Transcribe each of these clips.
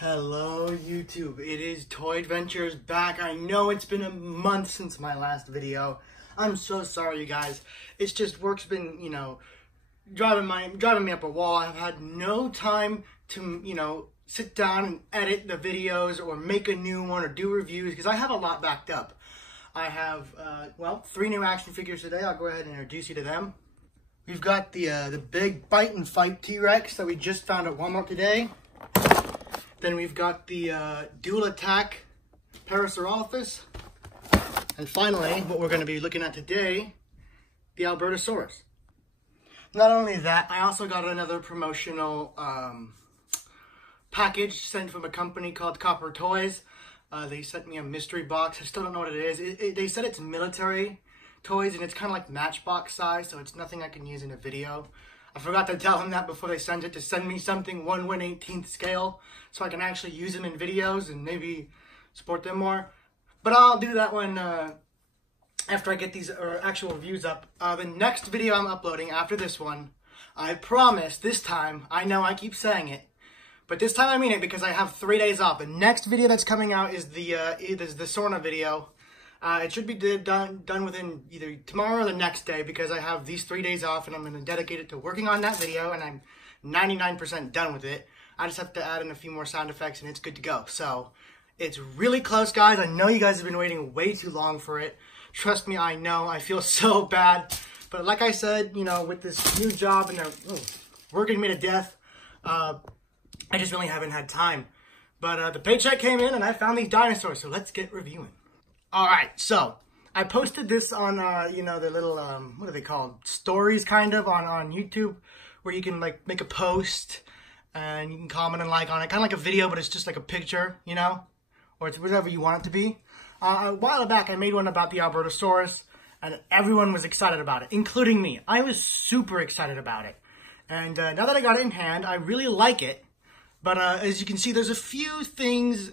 Hello YouTube, it is Toy Adventures back. I know it's been a month since my last video. I'm so sorry you guys. It's just work's been, driving me up a wall. I've had no time to, sit down and edit the videos or make a new one or do reviews because I have a lot backed up. I have, 3 new action figures today. I'll go ahead and introduce you to them. We've got the big Bite and Fight T-Rex that we just found at Walmart today. Then we've got the Dual Attack Parasaurolophus. And finally, what we're going to be looking at today, the Albertosaurus. Not only that, I also got another promotional package sent from a company called Copper Toys. They sent me a mystery box. I still don't know what it is. They said it's military toys, and it's kind of like Matchbox size, so it's nothing I can use in a video. I forgot to tell them that before they sent it, to send me something 1/1/18th scale so I can actually use them in videos and maybe support them more. But I'll do that when after I get these actual reviews up. The next video I'm uploading after this one, I promise this time, I know I keep saying it, but this time I mean it because I have 3 days off. The next video that's coming out is the Sorna video. It should be done within either tomorrow or the next day because I have these 3 days off and I'm going to dedicate it to working on that video, and I'm 99% done with it. I just have to add in a few more sound effects and it's good to go. So it's really close, guys. I know you guys have been waiting way too long for it. Trust me, I know. I feel so bad. But like I said, with this new job and they're working me to death, I just really haven't had time. But the paycheck came in and I found these dinosaurs, so let's get reviewing. Alright, so I posted this on, the little, what are they called? Stories, kind of, on YouTube, where you can, make a post, and you can comment and like on it. Kind of like a video, but it's just like a picture, or it's whatever you want it to be. A while back, I made one about the Albertosaurus, and everyone was excited about it, including me. I was super excited about it. And now that I got it in hand, I really like it. But as you can see, there's a few things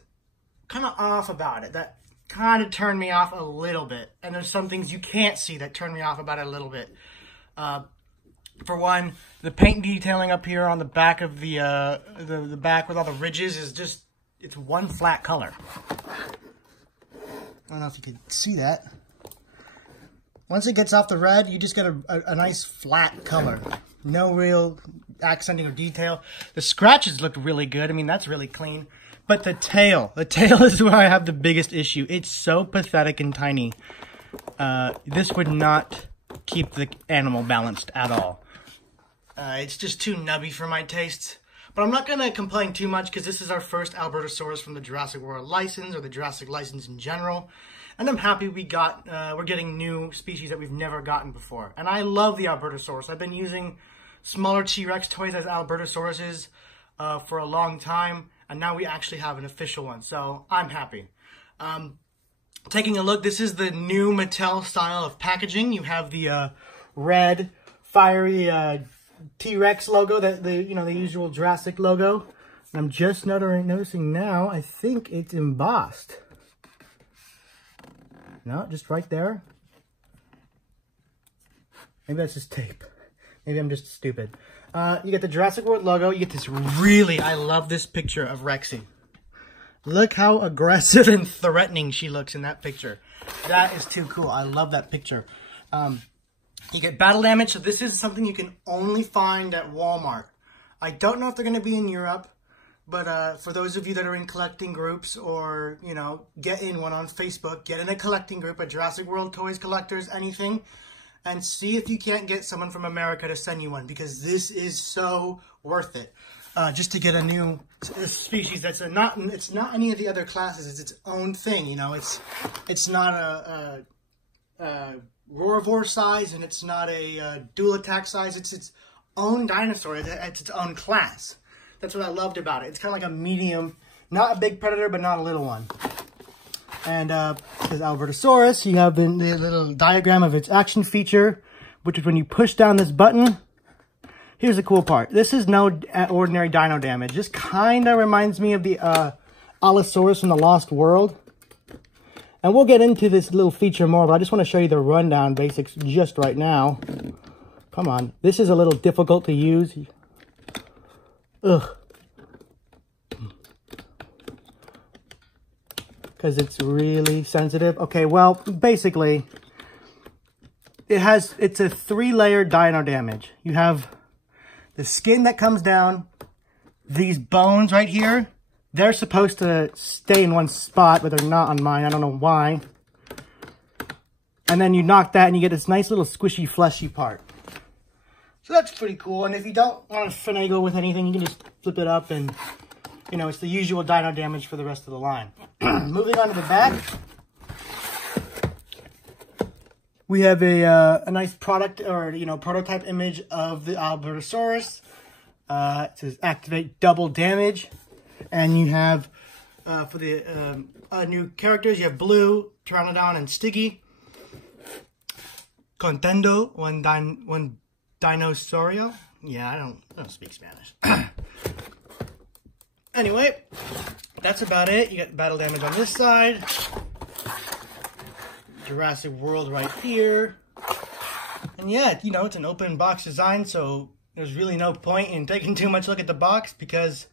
kind of off about it that kind of turned me off a little bit, and there's some things you can't see that turn me off about it a little bit. For one, the paint detailing up here on the back of the back with all the ridges is just, it's one flat color. I don't know if you can see that. Once it gets off the red, you just get a nice flat color. No real accenting or detail. The scratches look really good. I mean, that's really clean. But the tail is where I have the biggest issue. It's so pathetic and tiny. This would not keep the animal balanced at all. It's just too nubby for my tastes. But I'm not going to complain too much because this is our first Albertosaurus from the Jurassic World license, or the Jurassic license in general. And I'm happy we're getting new species that we've never gotten before. And I love the Albertosaurus. I've been using smaller T-Rex toys as Albertosauruses for a long time. And now we actually have an official one, so I'm happy. Taking a look, this is the new Mattel style of packaging. You have the red, fiery T-Rex logo, the usual Jurassic logo. And I'm just noticing now, I think it's embossed. No, just right there. Maybe that's just tape. Maybe I'm just stupid. You get the Jurassic World logo. You get this I love this picture of Rexy. Look how aggressive and threatening she looks in that picture. That is too cool. I love that picture. You get battle damage. So this is something you can only find at Walmart. I don't know if they're going to be in Europe. But for those of you that are in collecting groups, or, get in one on Facebook, get in a collecting group at Jurassic World Toys Collectors, anything. And see if you can't get someone from America to send you one, because this is so worth it. Just to get a new species that's it's not any of the other classes. It's its own thing, It's not a Roarvor size, and it's not a dual attack size. It's its own dinosaur. It's its own class. That's what I loved about it. It's kind of like a medium, not a big predator, but not a little one. And as Albertosaurus, you have the little diagram of its action feature, which is when you push down this button. Here's the cool part. This is no ordinary dino damage. This kind of reminds me of the Allosaurus from the Lost World. And we'll get into this little feature more, but I just want to show you the rundown basics just right now. Come on. This is a little difficult to use. Ugh. because it's really sensitive. Okay, well, basically, it's a 3-layer dino damage. You have the skin that comes down, these bones right here, they're supposed to stay in one spot, but they're not on mine. I don't know why. And then you knock that and you get this nice little squishy, fleshy part. So that's pretty cool. And if you don't want to finagle with anything, you can just flip it up and, you know, it's the usual dino damage for the rest of the line. Moving on to the back. We have a nice product, or, you know, prototype image of the Albertosaurus. It says activate double damage. And you have, for the new characters, you have Blue, Pteranodon, and Stiggy. Contendo, one dinosaurio. Yeah, I don't speak Spanish. Anyway, that's about it. You got battle damage on this side. Jurassic World right here. And yeah, you know, it's an open box design, so there's really no point in taking too much look at the box because,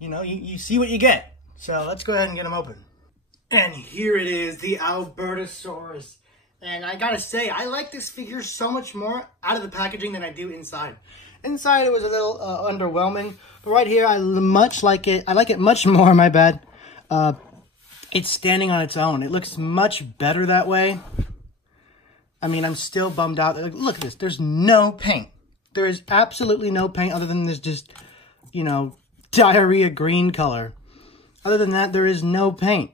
you know, you see what you get. So let's go ahead and get them open. And here it is, the Albertosaurus. And I gotta say, I like this figure so much more out of the packaging than I do inside. Inside, it was a little underwhelming. But right here, I like it much more, my bad. It's standing on its own. It looks much better that way. I mean, I'm still bummed out. Look at this. There's no paint. There is absolutely no paint other than this just, you know, diarrhea green color. Other than that, there is no paint.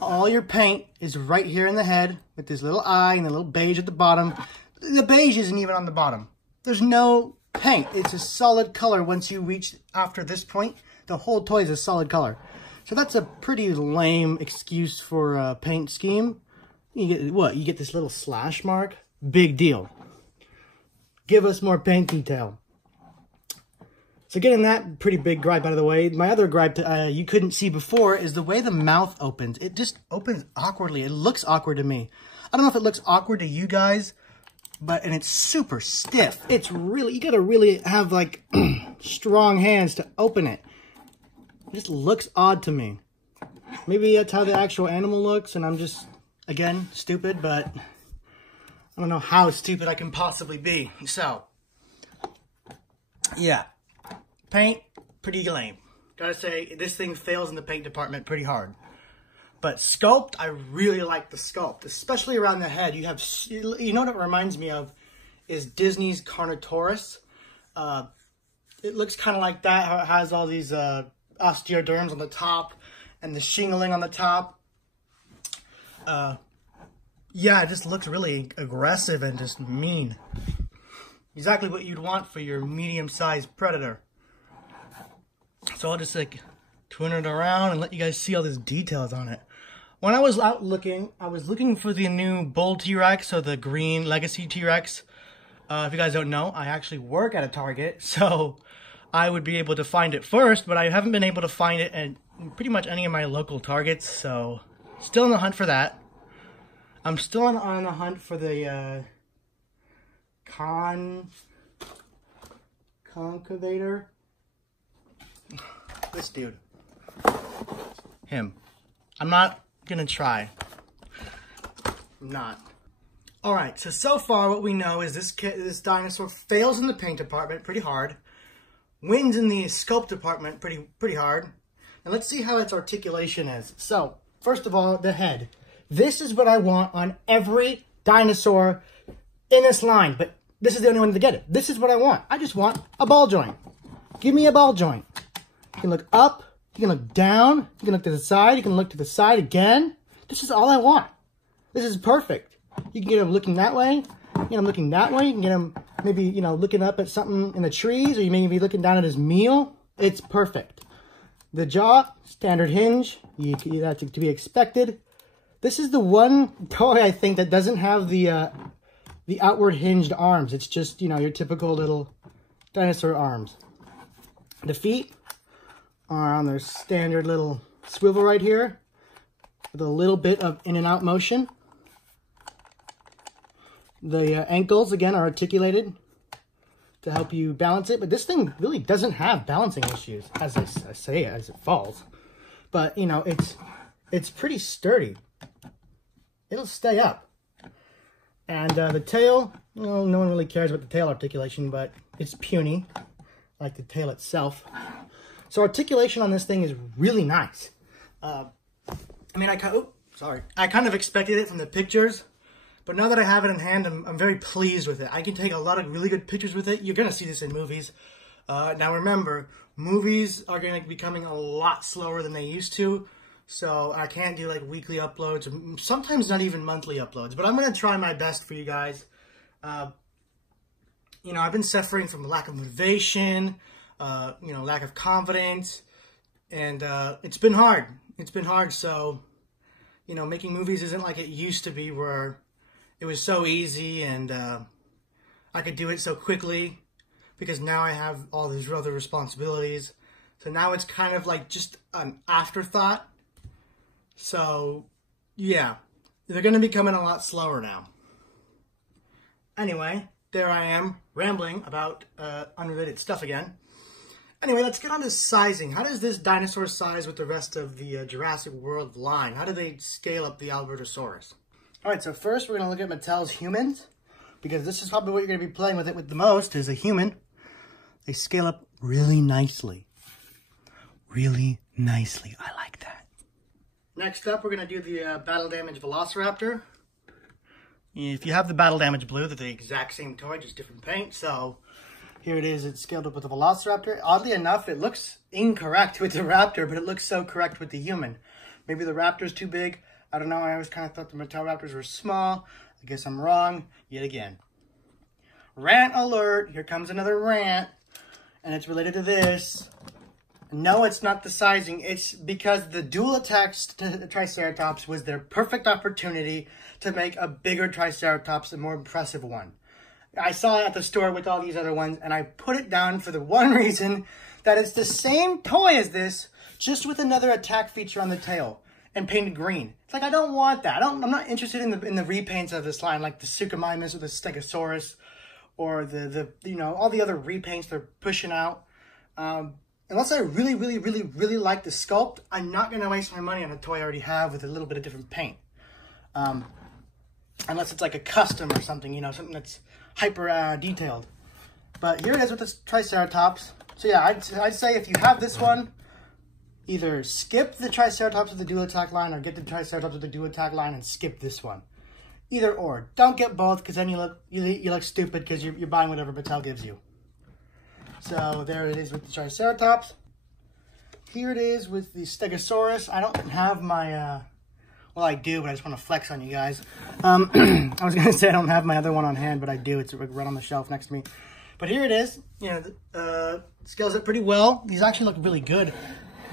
All your paint is right here in the head with this little eye and a little beige at the bottom. The beige isn't even on the bottom. There's no paint. It's a solid color once you reach after this point. The whole toy is a solid color. So that's a pretty lame excuse for a paint scheme. You get what? You get this little slash mark? Big deal. Give us more paint detail. So getting that pretty big gripe out of the way, my other gripe you couldn't see before is the way the mouth opens. It just opens awkwardly. It looks awkward to me. I don't know if it looks awkward to you guys, and it's super stiff. It's really, you gotta really have like strong hands to open it. It just looks odd to me. Maybe that's how the actual animal looks and I'm just, again, stupid, but I don't know how stupid I can possibly be. So, yeah. Paint, pretty lame. Gotta say, this thing fails in the paint department pretty hard. But sculpt, I really like the sculpt, especially around the head. You have, you know what it reminds me of is Disney's Carnotaurus. It looks kind of like that, how it has all these osteoderms on the top and the shingling on the top. Yeah, it just looks really aggressive and just mean. Exactly what you'd want for your medium-sized predator. So I'll just like twin it around and let you guys see all these details on it. When I was out looking, I was looking for the new Bull T-Rex, so the green Legacy T-Rex. If you guys don't know, I actually work at a Target, so I would be able to find it first, but I haven't been able to find it at pretty much any of my local Targets, so still on the hunt for that. I'm still on the hunt for the Concavator. This dude. Him. I'm not gonna try. I'm not. Alright, so far what we know is this dinosaur fails in the paint department pretty hard. Wins in the sculpt department pretty hard. And let's see how its articulation is. So, first of all, the head. This is what I want on every dinosaur in this line, but this is the only one to get it. This is what I want. I just want a ball joint. Give me a ball joint. You can look up, you can look down, you can look to the side, you can look to the side again. This is all I want. This is perfect. You can get him looking that way, you can get him looking that way, you can get him maybe, you know, looking up at something in the trees, or you may be looking down at his meal. It's perfect. The jaw, standard hinge, that's to be expected. This is the one toy, I think, that doesn't have the outward hinged arms. It's just, you know, your typical little dinosaur arms. The feet are on their standard little swivel right here with a little bit of in and out motion. The ankles, again, are articulated to help you balance it. But this thing really doesn't have balancing issues, as I say, as it falls. But, you know, it's pretty sturdy. It'll stay up. And the tail, well, no one really cares about the tail articulation, but it's puny, like the tail itself. So articulation on this thing is really nice. I mean, I kind of expected it from the pictures, but now that I have it in hand, I'm very pleased with it. I can take a lot of really good pictures with it. You're going to see this in movies. Now remember, movies are going to be becoming a lot slower than they used to, so I can't do like weekly uploads, or sometimes not even monthly uploads, but I'm going to try my best for you guys. You know, I've been suffering from lack of motivation, you know, lack of confidence, and it's been hard. It's been hard, so, you know, making movies isn't like it used to be where it was so easy and I could do it so quickly, because now I have all these other responsibilities. So now it's kind of like just an afterthought. So, yeah, they're going to be coming a lot slower now. Anyway, there I am, rambling about unrelated stuff again. Anyway, let's get on to sizing. How does this dinosaur size with the rest of the Jurassic World line? How do they scale up the Albertosaurus? All right, so first we're going to look at Mattel's humans, because this is probably what you're going to be playing with it with the most, is a human. They scale up really nicely. Really nicely. I like that. Next up, we're going to do the Battle Damage Velociraptor. If you have the Battle Damage Blue, they're the exact same toy, just different paint. So here it is. It's scaled up with the Velociraptor. Oddly enough, it looks incorrect with the Raptor, but it looks so correct with the human. Maybe the Raptor's too big. I don't know. I always kind of thought the Mattel Raptors were small. I guess I'm wrong yet again. Rant alert. Here comes another rant. And it's related to this. No, it's not the sizing. It's because the dual attacks to Triceratops was their perfect opportunity to make a bigger Triceratops, a more impressive one. I saw it at the store with all these other ones, and I put it down for the one reason that it's the same toy as this, just with another attack feature on the tail and painted green. It's like, I don't want that. I'm not interested in the repaints of this line, like the Suchomimus or the Stegosaurus, or the you know, all the other repaints they're pushing out. Unless I really like the sculpt, I'm not going to waste my money on a toy I already have with a little bit of different paint. Unless it's like a custom or something, you know, something that's hyper detailed. But here it is with this Triceratops. So yeah, I'd say if you have this one, either skip the Triceratops with the dual attack line, or get the Triceratops with the dual attack line and skip this one. Either or. Don't get both, because then you look stupid because you're buying whatever Mattel gives you. So there it is with the Triceratops. Here it is with the Stegosaurus. I don't have my, well, I do, but I just want to flex on you guys. I was going to say I don't have my other one on hand, but I do. It's right on the shelf next to me. But here it is. You know, scales it pretty well. These actually look really good.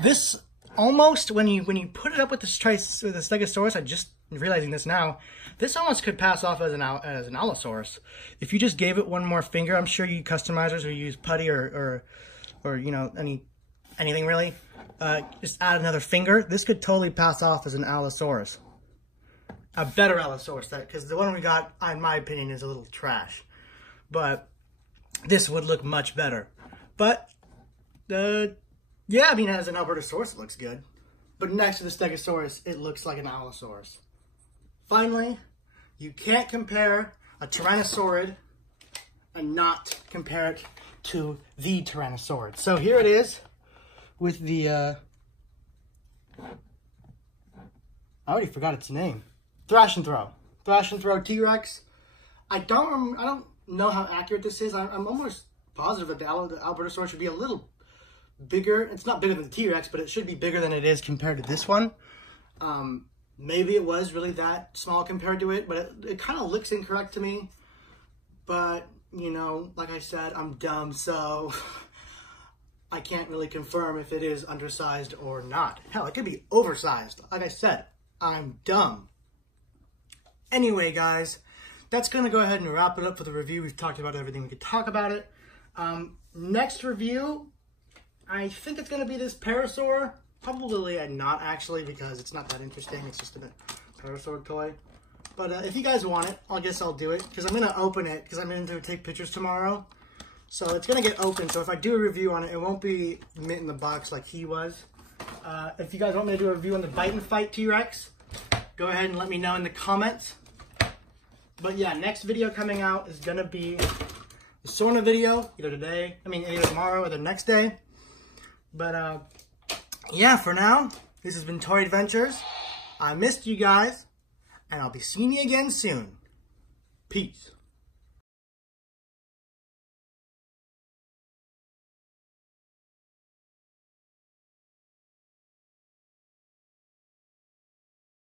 This almost, when you put it up with the Stegosaurus, I'm just realizing this now, this almost could pass off as an Allosaurus. If you just gave it one more finger, I'm sure you customizers who use putty or you know, anything really, just add another finger. This could totally pass off as an Allosaurus. A better Allosaurus, because the one we got, in my opinion, is a little trash. But this would look much better. But, yeah, I mean, as an Albertosaurus, it looks good. But next to the Stegosaurus, it looks like an Allosaurus. Finally, you can't compare a Tyrannosaurid and not compare it to the Tyrannosaurid. So here it is with the, I already forgot its name. Thrash and Throw. Thrash and Throw T-Rex. I don't know how accurate this is. I'm almost positive that the Albertosaurus should be a little bigger. It's not bigger than the T-Rex, but it should be bigger than it is compared to this one. Maybe it was really that small compared to it, but it kind of looks incorrect to me. But, you know, like I said, I'm dumb, so I can't really confirm if it is undersized or not. Hell, it could be oversized. Like I said, I'm dumb. Anyway, guys, that's going to go ahead and wrap it up for the review. We've talked about everything we could talk about it. Next review, I think it's going to be this Parasaur. Probably not, actually, because it's not that interesting. It's just a Parasaur toy. But if you guys want it, I guess I'll do it. Because I'm going to open it, because I'm going to take pictures tomorrow. So it's going to get open. So if I do a review on it, it won't be mint in the box like he was. If you guys want me to do a review on the Bite and Fight T-Rex, go ahead and let me know in the comments. But yeah, next video coming out is gonna be the Sorna video, either tomorrow or the next day. But yeah, for now, this has been Toy Adventures. I missed you guys, and I'll be seeing you again soon. Peace.